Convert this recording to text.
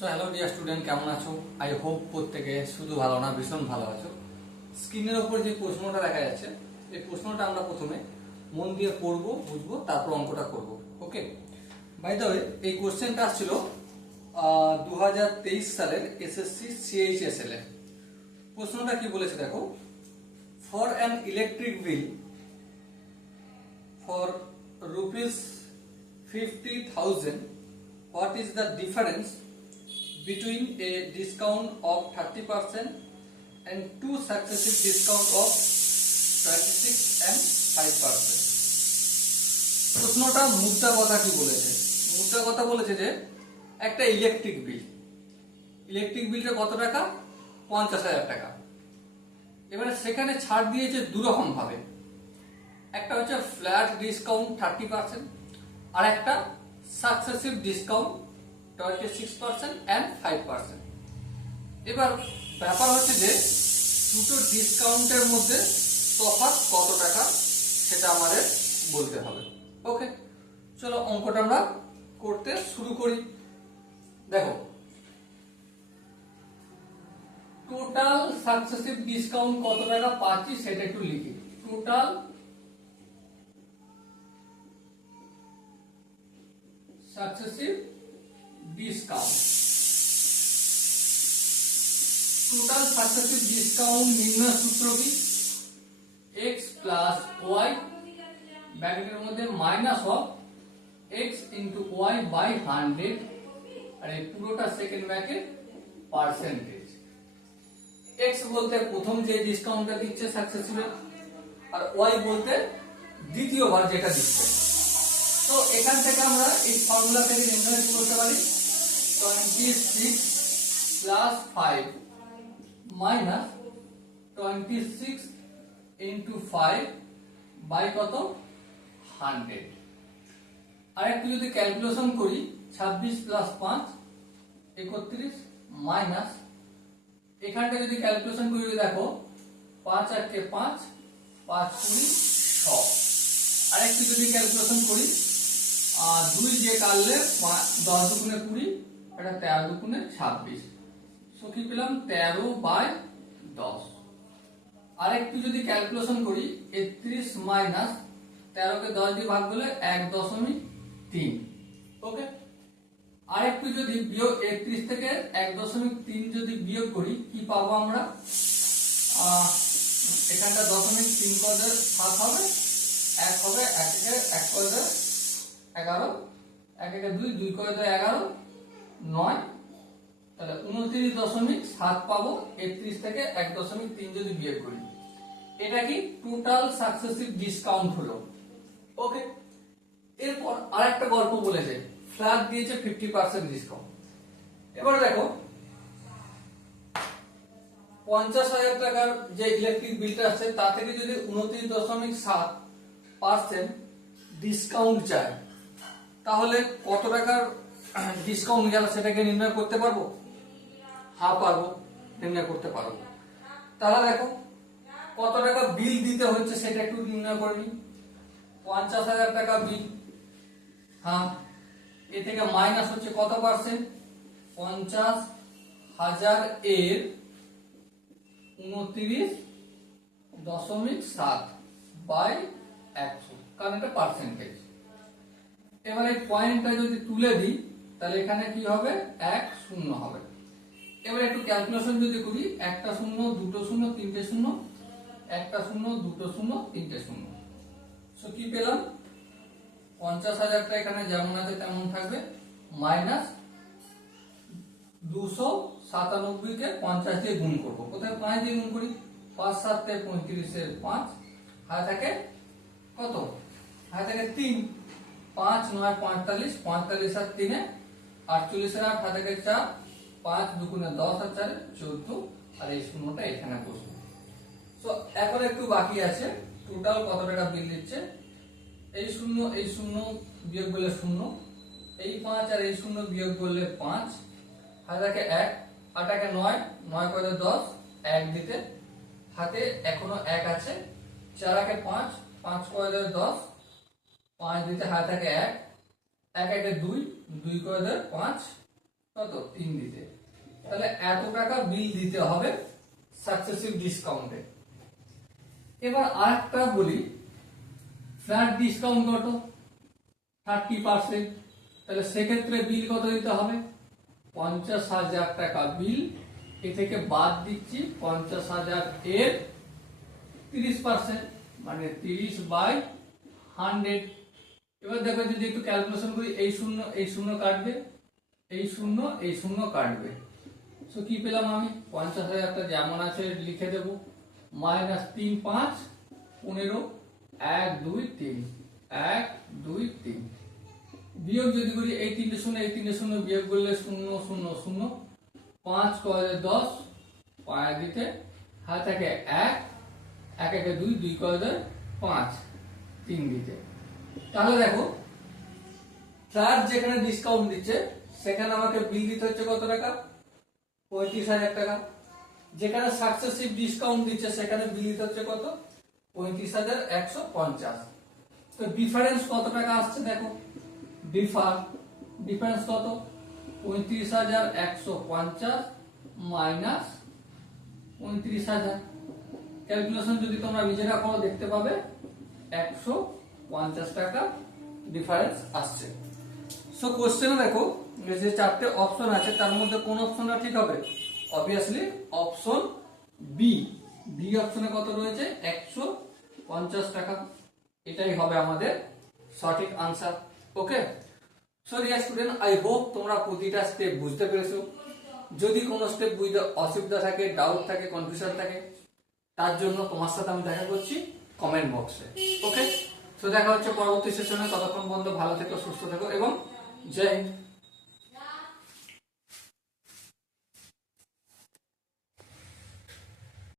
So hello dear student, কেমন আছো? I hope প্রত্যেকে শুধু ভালো না, ভীষণ ভালো আছো। স্ক্রিনের ওপর যে প্রশ্নটা দেখা যাচ্ছে, এই প্রশ্নটা আমরা প্রথমে মন দিয়ে পড়বো, বুঝবো, তারপর অঙ্কটা করব। ওকে, বাই দ্য ওয়ে, এই কোশ্চেনটা আসছিল 2023 সালের এসএসসি সিএইচএসএল এ। প্রশ্নটা কি বলেছে দেখো, for an electric bill for rupees 50,000, what is the difference between a discount of 30% and two successive discount of 26 and 5%? প্রশ্নটা মুদ্রা কথা কি বলেছে? মুদ্রা কথা বলেছে যে একটা ইলেকট্রিক বিলটা কত টাকা? 50,000 টাকা। এবারে সেখানে ছাড় দিয়েছে দুরকম ভাবে, একটা হচ্ছে ফ্ল্যাট ডিসকাউন্ট 30% আর একটা সাকসেসিভ ডিসকাউন্ট 26% and 5%। এবার ব্যাপার হচ্ছে যে দুটো ডিসকাউন্টের মধ্যে তফাৎ কত টাকা সেটা আমাদের বলতে হবে। ওকে, চলো অঙ্কটা আমরা করতে শুরু করি। দেখো, টোটাল সাকসেসিভ ডিসকাউন্ট কত টাকা পাচ্ছি সেটা একটু লিখি। Total successive discount, total successive discount নির্ণয় সূত্র কি? x plus y ব্র্যাকেটের মধ্যে minus of x into y by 100 আর এই পুরোটা সেকেন্ড ব্র্যাকেট পার্সেন্টেজ। x বলতে প্রথম যে ডিসকাউন্টটা দিচ্ছে সাকসেসিভ, আর y বলতে দ্বিতীয়বার যেটা দিচ্ছে। তো এখান থেকে আমরা এই ফর্মুলা থেকে নির্ণয় করতে পারি 26 প্লাস 5 মাইনাস 26 ইন্টু 5 বাই কত? 100। আর একটু যদি ক্যালকুলেশন করি 26 প্লাস 5 31 মাইনাস এখানটা যদি ক্যালকুলেশন করি দেখো 5 আর 5 5 20 6। আর একটু যদি ক্যালকুলেশন করি 2 যে কাটলে 10 দুগুণে 20 এটা 13 দুগুণে 26। সো কি পেলাম? 13/10। আর একটু যদি ক্যালকুলেশন করি 31 মাইনাস 13 কে 10 দিয়ে ভাগ করলে 1.3। ওকে, আর একটু যদি বিয়োগ 31 থেকে 1.3 যদি বিয়োগ করি কি পাবো আমরা? এখানটা 0.3 করে 7 হবে, 1 হবে, 1 একে 1 করে 11, 1 একে 2, 2 করে 11, 9, তাহলে 29.7 পাবো 31 থেকে 1.3 যদি বিয়োগ করি। এটা কি টোটাল সাকসেসিভ ডিসকাউন্ট হলো। ওকে, এরপর আরেকটা গল্প বলেছে, ফ্ল্যাট দিয়েছে 50% ডিসকাউন্ট। এবার দেখো 50,000 টাকার যে ইলেকট্রিক বিলটা আছে তা থেকে যদি 29.7% ডিসকাউন্ট চায় তাহলে কত টাকার ডিসকাউন্ট গেল সেটাকে নির্ণয় করতে পারবো? হ্যাঁ পারবো, নির্ণয় করতে পারবো। তাহলে দেখো কত টাকা বিল দিতে হচ্ছে সেটা একটু নির্ণয় করে নিই। 50,000 টাকা বিল, হ্যাঁ, এ থেকে মাইনাস হচ্ছে কত পার্সেন্ট? 50,000 এর 29.7 বাই 100, কারণ এটা পার্সেন্টেজ। এবার এই পয়েন্টটা যদি তুলে দিই তাহলে এখানে কি হবে? 1 0 হবে। এবার একটু ক্যালকুলেশন যদি করি, একটা শূন্য, দুটো শূন্য, তিনটে শূন্য, একটা শূন্য, দুটো শূন্য, তিনটে শূন্য। সো কি পেলাম? 50,000টা এখানে যেমন আছে তেমন থাকবে, মাইনাস 297 কে 50 দিয়ে গুণ করবো। কোথায় 5 দিয়ে গুণ করি? 5 7 তে 35 এর 5, হাতে থাকে কত? হাতে থাকে 3, 5 9 45, 45 আর 3 48 এর 8, হাতে থাকে 4, 5 দুগুণে 10 আর 4 14, আর এই শূন্যটা এখানে বসবে। সো এখন একটু বাকি আছে, টোটাল কত টাকা বিল দিচ্ছে। এই শূন্য বিয়োগ করলে 0, এই 5 আর এই 0 বিয়োগ করলে 5, হাতে থাকে 1, আটাকে 9, 9 করে 10, 1 দিতে হাতে এখনো 1 আছে, 4 একে 5, 5 করে 10, 5 দিতে হাতে থাকে 1, 1 একে 2, 2 করে 5, কত 3 দিতে, তাহলে এত টাকা বিল দিতে হবে সাকসেসিভ ডিসকাউন্টে। এবার আরেকটা বলি, ফ্ল্যাট ডিসকাউন্ট কত 30%, তাহলে সেক্ষেত্রে বিল কত দিতে হবে 50,000 টাকা বিল, এ থেকে বাদ দিচ্ছি 50,000 এর 30%, মানে 30/100। এবার দেখো যদি একটু ক্যালকুলেশন করি, এই শূন্য কাটবে, এই শূন্য কাটবে, সো কি পেলাম আমি 50,000টা যেমন আছে লিখে দেব, মাইনাস 3 5 15, 1 2 3, 1 2 3, বিয়োগ যদি করি এই তিনটে শূন্য বিয়োগ করলে 0 0 0, 5 কয় 10, 5 দিতে হাত থাকে 1, 1 1 2, 2 কয় 5, 3 দিতে। তাহলে দেখো ফ্ল্যাট যেখানে ডিসকাউন্ট দিচ্ছে সেখানে আমাকে বিল দিতে হচ্ছে কত টাকা 35,000 টাকা, যেখানে সাকসেসিভ ডিসকাউন্ট দিচ্ছে সেখানে বিল দিতে হচ্ছে কত 35,150। তো ডিফারেন্স কত টাকা আসছে দেখো, ডিফারেন্স কত 35,150 মাইনাস 29,000। ক্যালকুলেশন যদি তোমরা নিজেরা করো দেখতে পাবে 150 টাকা ডিফারেন্স আসছে। সো কোশ্চেনে দেখো যে চারটে অপশন আছে তার মধ্যে কোন অপশনটা ঠিক হবে, অবভিয়াসলি অপশন বি, বি অপশনে কত রয়েছে 150 টাকা, এটাই হবে আমাদের সঠিক answer. Okay, so dear student, I hope তোমরা প্রতিটা স্টেপ বুঝতে পেরেছো। যদি কোনো স্টেপ বুঝতে অসুবিধা থাকে, ডাউট থাকে, কনফিউশন থাকে, তার জন্য তোমার সাথে আমি দেখা করছি কমেন্ট বক্সে। ওকে, সো দেখা হচ্ছে পরবর্তী সেশনে, ততক্ষণ পর্যন্ত ভালো থেকো, সুস্থ থেকো এবং জয় হিন্দ।